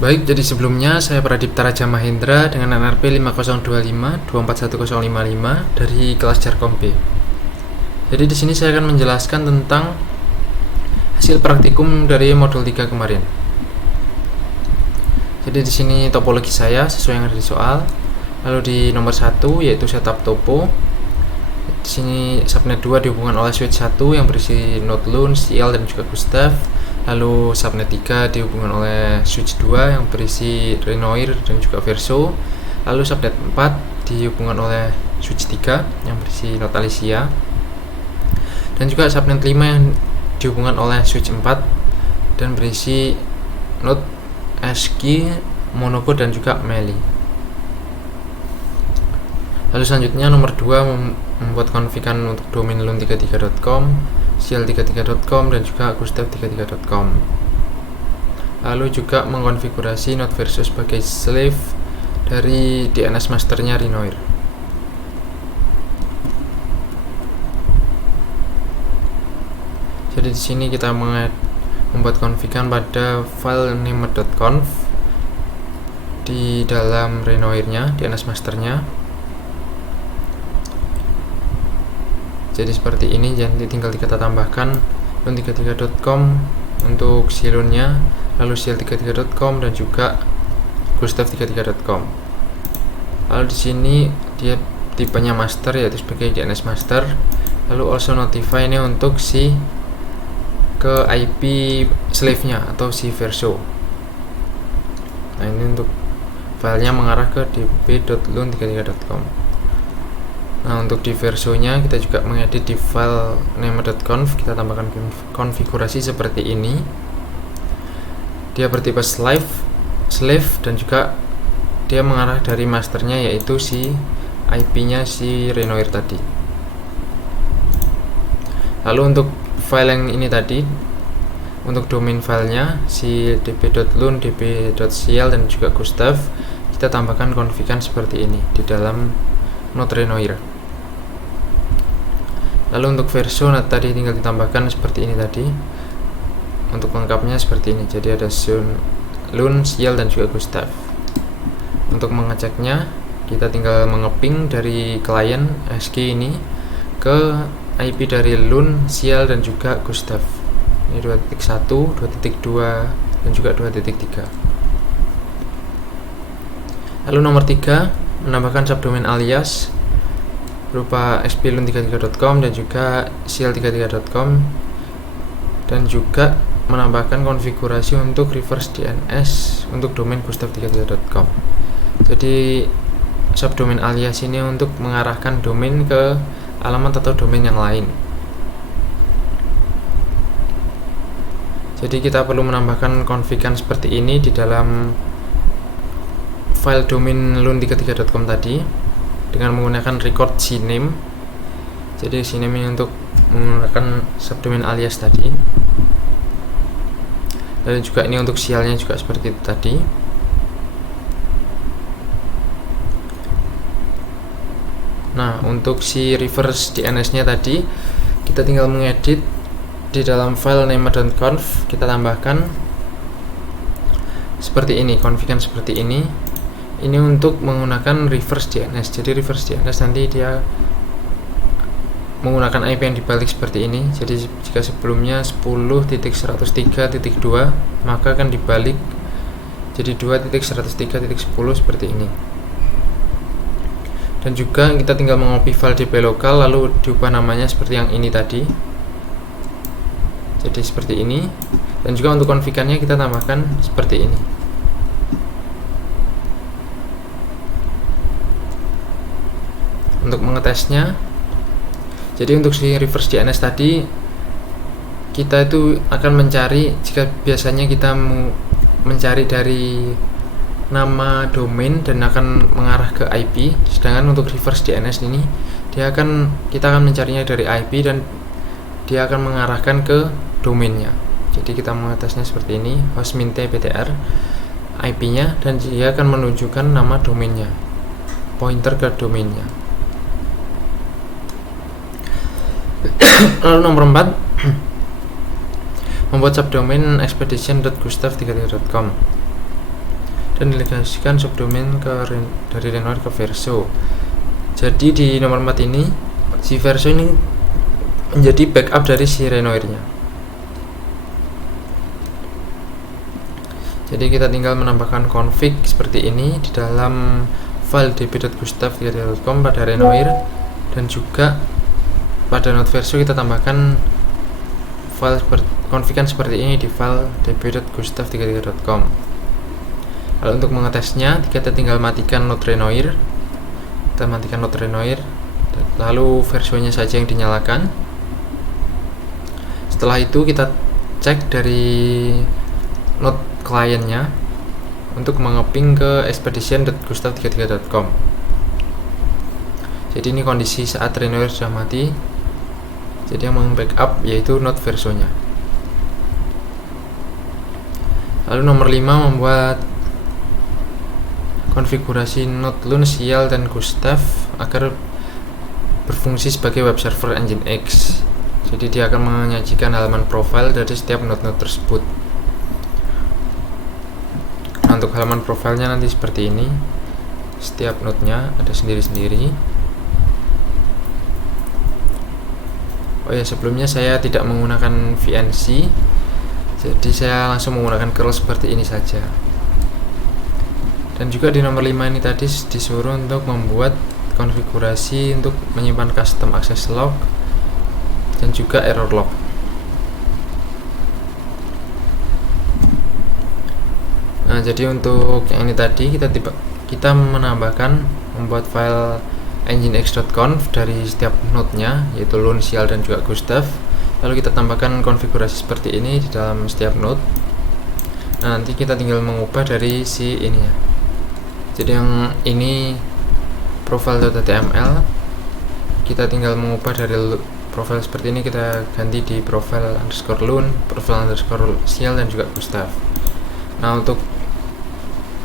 Baik, jadi sebelumnya saya Pradipta Raja Mahendra dengan NRP 5025241055 dari kelas Jarkom B. Jadi di sini saya akan menjelaskan tentang hasil praktikum dari modul 3 kemarin. Jadi di sini topologi saya sesuai yang ada di soal. Lalu di nomor 1 yaitu setup topo. Di sini subnet 2 dihubungkan oleh switch 1 yang berisi node LUN, CL dan juga Gustav. Lalu subnet 3 dihubungkan oleh switch 2 yang berisi Renoir dan juga Verso. Lalu subnet 4 dihubungkan oleh switch 3 yang berisi node Alicia. Dan juga subnet 5 yang dihubungkan oleh switch 4 dan berisi node ASCII, Monaco dan juga Meli. Lalu selanjutnya nomor 2 membuat konfigan untuk domain lun33.com, cl33.com dan juga gustav33.com. Lalu juga mengkonfigurasi node Verso sebagai slave dari DNS masternya Renoir. Jadi di sini kita membuat konfigan pada file name.conf di dalam Renoirnya, DNS masternya. Jadi seperti ini, jadi tinggal kita tambahkan lun33.com untuk silunnya, lalu cl33.com dan juga gustav33.com. Lalu di sini dia tipenya master yaitu sebagai DNS master. Lalu also notify ini untuk si ke IP slave-nya atau si Verso. Nah, ini untuk filenya mengarah ke db.lun33.com. Nah, untuk di Verso-nya kita juga mengedit di file name.conf, kita tambahkan konfigurasi seperti ini. Dia bertipe slave dan juga dia mengarah dari masternya yaitu si IP-nya si Renoir tadi. Lalu untuk file yang ini tadi, untuk domain filenya si db.lun, db.cl dan juga Gustav, kita tambahkan konfigan seperti ini di dalam node Renoir. Lalu untuk Verso tadi tinggal ditambahkan seperti ini tadi. Untuk lengkapnya seperti ini. Jadi ada LUN, CL dan juga Gustav. Untuk mengeceknya kita tinggal mengeping dari klien ASCII ini ke IP dari LUN, CL dan juga Gustav. Ini 2.1, 2.2 dan juga 2.3. Lalu nomor 3 menambahkan subdomain alias berupa xplun33.com dan juga cl33.com dan juga menambahkan konfigurasi untuk reverse DNS untuk domain gustav33.com. Jadi subdomain alias ini untuk mengarahkan domain ke alamat atau domain yang lain. Jadi kita perlu menambahkan konfigan seperti ini di dalam file domain lun33.com tadi dengan menggunakan record cname. Jadi cname ini untuk menggunakan subdomain alias tadi. Lalu juga ini untuk sialnya juga seperti itu tadi. Nah, untuk si reverse DNS-nya tadi kita tinggal mengedit di dalam file name.conf, kita tambahkan seperti ini, konfigan seperti ini. Ini untuk menggunakan reverse DNS. Jadi reverse DNS nanti dia menggunakan IP yang dibalik seperti ini. Jadi jika sebelumnya 10.103.2 maka akan dibalik jadi 2.103.10 seperti ini. Dan juga kita tinggal mengcopy file db lokal lalu diubah namanya seperti yang ini tadi. Jadi seperti ini. Dan juga untuk konfigannya kita tambahkan seperti ini. Untuk mengetesnya, jadi untuk si reverse DNS tadi kita itu akan mencari, jika biasanya kita mau mencari dari nama domain dan akan mengarah ke IP, sedangkan untuk reverse DNS ini kita akan mencarinya dari IP dan dia akan mengarahkan ke domainnya. Jadi kita mengetesnya seperti ini, hostmin ptr IP-nya dan dia akan menunjukkan nama domainnya, pointer ke domainnya. Lalu nomor 4 membuat subdomain expedition.gustav33.com. dan delegasikan subdomain dari Renoir ke Verso. Jadi di nomor 4 ini si Verso ini menjadi backup dari si Renoir-nya. Jadi kita tinggal menambahkan config seperti ini di dalam file db.gustav33.com pada Renoir, dan juga pada node Verso kita tambahkan file konfigan seperti ini di file db.gustav33.com. Lalu untuk mengetesnya kita tinggal matikan node Renoir. Kita matikan node Renoir, lalu Versonya saja yang dinyalakan. Setelah itu kita cek dari node kliennya untuk mengeping ke expedition.gustav33.com. Jadi ini kondisi saat Renoir sudah mati. Jadi yang membackup yaitu node Versonya. Lalu nomor 5 membuat konfigurasi node Loon, Sial, dan Gustav agar berfungsi sebagai web server Nginx. Jadi dia akan menyajikan halaman profil dari setiap node-node tersebut. Nah, untuk halaman profilnya nanti seperti ini. Setiap node-nya ada sendiri-sendiri. Oh ya, sebelumnya saya tidak menggunakan VNC, jadi saya langsung menggunakan curl seperti ini saja. Dan juga di nomor 5 ini tadi disuruh untuk membuat konfigurasi untuk menyimpan custom access log dan juga error log. Nah, jadi untuk yang ini tadi kita menambahkan membuat file nginx.conf dari setiap node-nya, yaitu Loon, Sial, dan juga Gustav. Lalu kita tambahkan konfigurasi seperti ini di dalam setiap node. Nah, nanti kita tinggal mengubah dari si ini ya. Jadi yang ini profile.html, kita tinggal mengubah dari profil seperti ini, kita ganti di profile_loon, profile_sial, dan juga Gustav. Nah, untuk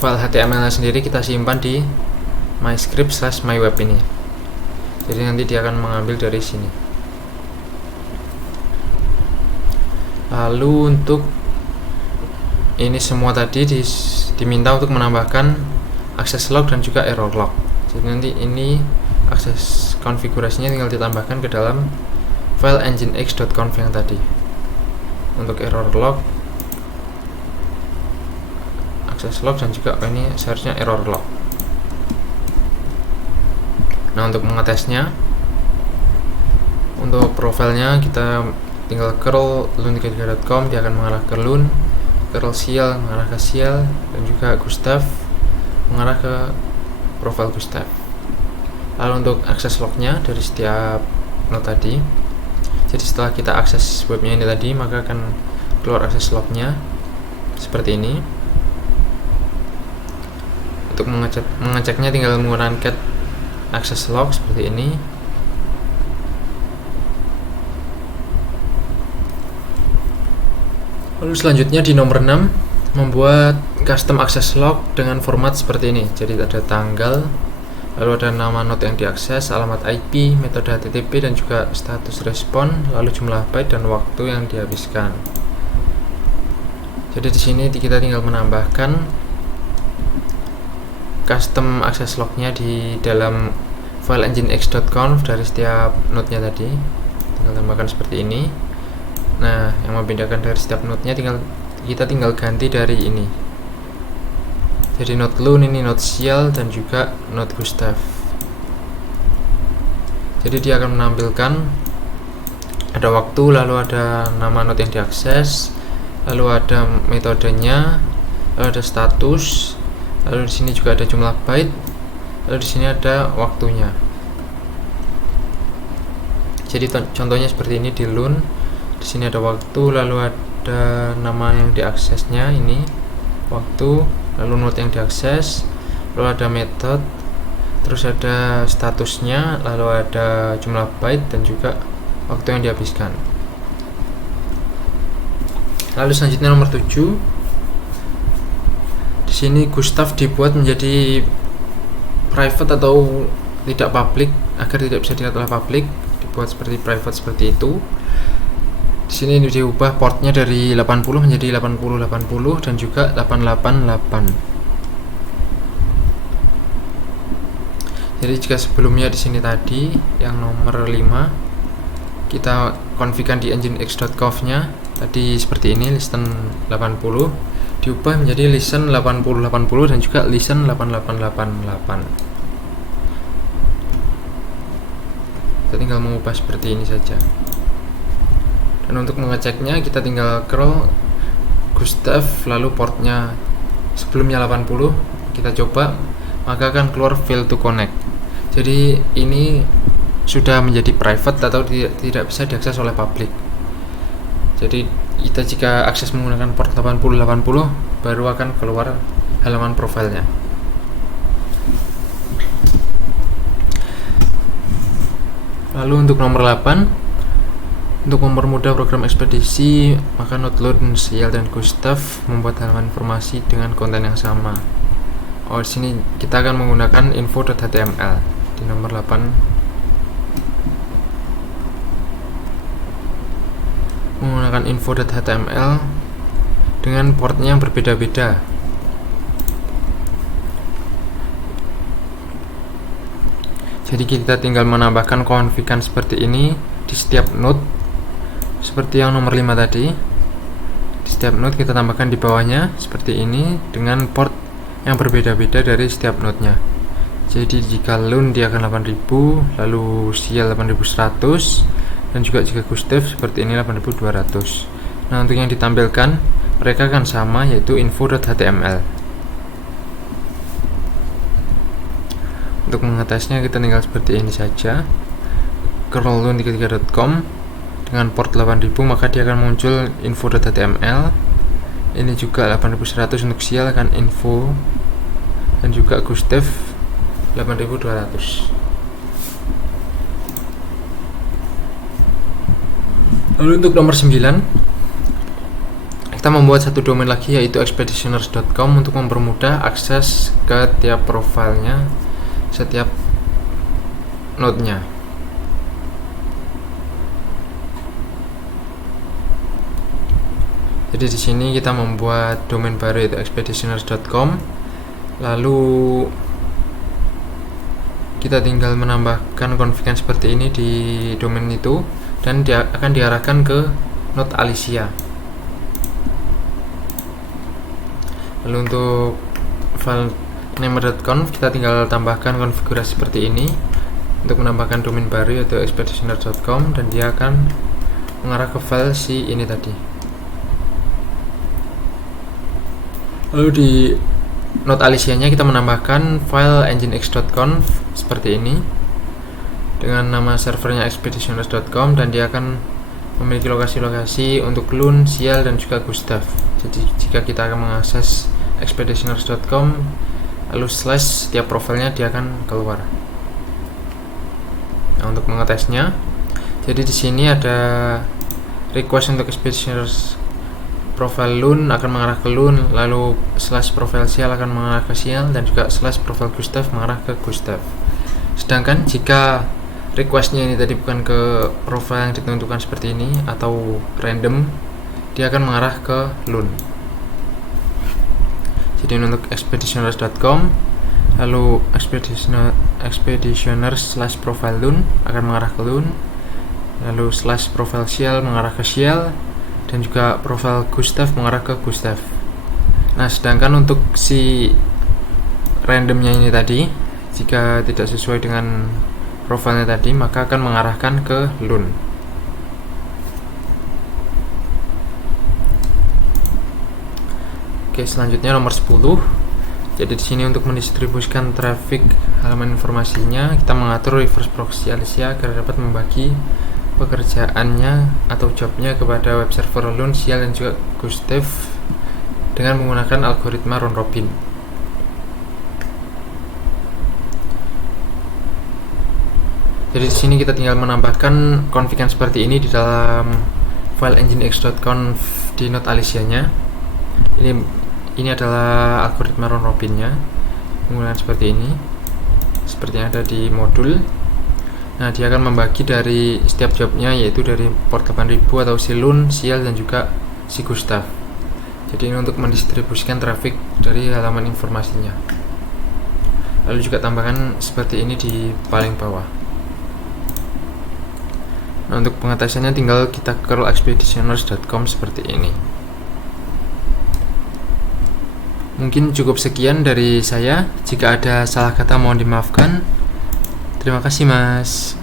file HTML sendiri kita simpan di myscript/myweb ini. Jadi nanti dia akan mengambil dari sini. Lalu untuk ini semua tadi diminta untuk menambahkan access log dan juga error log. Jadi nanti ini akses konfigurasinya tinggal ditambahkan ke dalam file nginx.conf yang tadi. Untuk error log, access log, dan juga ini seharusnya error log. Nah, untuk mengetesnya, untuk profilnya kita tinggal curl loon33.com, dia akan mengarah ke Loon, curl Sial mengarah ke Sial, dan juga Gustav mengarah ke profil Gustav. Lalu untuk akses lognya dari setiap node tadi, jadi setelah kita akses webnya ini tadi, maka akan keluar akses lognya seperti ini. Untuk mengeceknya tinggal menggunakan cat access log seperti ini. Lalu selanjutnya di nomor 6 membuat custom access log dengan format seperti ini. Jadi ada tanggal, lalu ada nama node yang diakses, alamat IP, metode HTTP, dan juga status respon, lalu jumlah byte dan waktu yang dihabiskan. Jadi di sini kita tinggal menambahkan custom access lognya di dalam file nginx.conf dari setiap node-nya tadi. Tinggal tambahkan seperti ini. Nah, yang membedakan dari setiap node-nya kita tinggal ganti dari ini. Jadi node Loon ini node Sial dan juga node Gustav. Jadi dia akan menampilkan ada waktu, lalu ada nama node yang diakses, lalu ada metodenya, lalu ada status, lalu di sini juga ada jumlah byte, lalu di sini ada waktunya. Jadi contohnya seperti ini di Loon. Di sini ada waktu, lalu ada nama yang diaksesnya ini, waktu, lalu node yang diakses, lalu ada method, terus ada statusnya, lalu ada jumlah byte dan juga waktu yang dihabiskan. Lalu selanjutnya nomor 7. Di sini Gustav dibuat menjadi private atau tidak public agar tidak bisa dilihat oleh public, dibuat seperti private seperti itu. Di sini diubah portnya dari 80 menjadi 8080 dan juga 888. Jadi jika sebelumnya di sini tadi yang nomor 5 kita konfigurkan di nginx.conf-nya tadi seperti ini, listen 80 diubah menjadi listen 8080 dan juga listen 8888. Kita tinggal mengubah seperti ini saja. Dan untuk mengeceknya kita tinggal curl Gustav lalu portnya sebelumnya 80 kita coba, maka akan keluar fail to connect. Jadi ini sudah menjadi private atau tidak bisa diakses oleh publik. Jadi kita jika akses menggunakan port 8080 baru akan keluar halaman profilnya. Lalu untuk nomor 8, untuk mempermudah program ekspedisi, maka Notlun, Sial, dan Gustav membuat halaman informasi dengan konten yang sama. Di sini kita akan menggunakan info.html di nomor 8. Menggunakan info.html dengan portnya yang berbeda-beda. Jadi kita tinggal menambahkan konfigan seperti ini di setiap node, seperti yang nomor 5 tadi. Di setiap node kita tambahkan di bawahnya seperti ini dengan port yang berbeda-beda dari setiap node-nya. Jadi jika Lun dia akan 8000, lalu Sial 8100, dan juga jika Gustav seperti ini 8200. Nah, untuk yang ditampilkan mereka akan sama, yaitu info.html. Untuk mengetesnya kita tinggal seperti ini saja. Curl lun33.com dengan port 8000, maka dia akan muncul info.html. Ini juga 8100 untuk Sial akan info, dan juga Gustav 8200. Lalu untuk nomor 9 kita membuat satu domain lagi, yaitu expeditioners.com untuk mempermudah akses ke tiap profilnya setiap node-nya. Jadi di sini kita membuat domain baru, yaitu expeditioners.com. Lalu kita tinggal menambahkan konfigan seperti ini di domain itu, dan dia akan diarahkan ke node Alicia. Lalu untuk file name.conf kita tinggal tambahkan konfigurasi seperti ini untuk menambahkan domain baru, yaitu expeditioners.com, dan dia akan mengarah ke file si ini tadi. Lalu di node Alicia-nya kita menambahkan file nginx.conf seperti ini dengan nama servernya expeditioners.com, dan dia akan memiliki lokasi-lokasi untuk Lun, Sial, dan juga Gustav. Jadi jika kita akan mengakses expeditioners.com lalu slash setiap profilnya, dia akan keluar. Nah, untuk mengetesnya, jadi di sini ada request untuk expeditioners profile Lun akan mengarah ke Lun, lalu slash profile Sial akan mengarah ke Sial, dan juga slash profile Gustav mengarah ke Gustav. Sedangkan jika requestnya ini tadi bukan ke profile yang ditentukan seperti ini atau random, dia akan mengarah ke Lun. Jadi untuk expeditioners.com, lalu expeditioners slash profile Lun akan mengarah ke Lun, lalu slash profile Sial mengarah ke Sial, dan juga profile Gustav mengarah ke Gustav. Nah, sedangkan untuk si randomnya ini tadi, jika tidak sesuai dengan profilnya tadi, maka akan mengarahkan ke Lun. Oke, selanjutnya nomor 10. Jadi di sini untuk mendistribusikan traffic halaman informasinya, kita mengatur reverse proxy Alicia agar dapat membagi pekerjaannya atau jobnya kepada web server Lun, Sial, dan juga Gustav dengan menggunakan algoritma round robin. Jadi di sini kita tinggal menambahkan konfigan seperti ini di dalam file nginx.conf di node Alicia-nya. Ini adalah algoritma round robinnya menggunakan seperti ini, seperti yang ada di modul. Nah, dia akan membagi dari setiap jobnya, yaitu dari port 8000 atau si Lun, Sial, dan juga si Gustav. Jadi ini untuk mendistribusikan traffic dari halaman informasinya. lalu juga tambahkan seperti ini di paling bawah. Nah, untuk pengatasannya tinggal kita curl expeditioners.com seperti ini. Mungkin cukup sekian dari saya. Jika ada salah kata mohon dimaafkan. Terima kasih, Mas.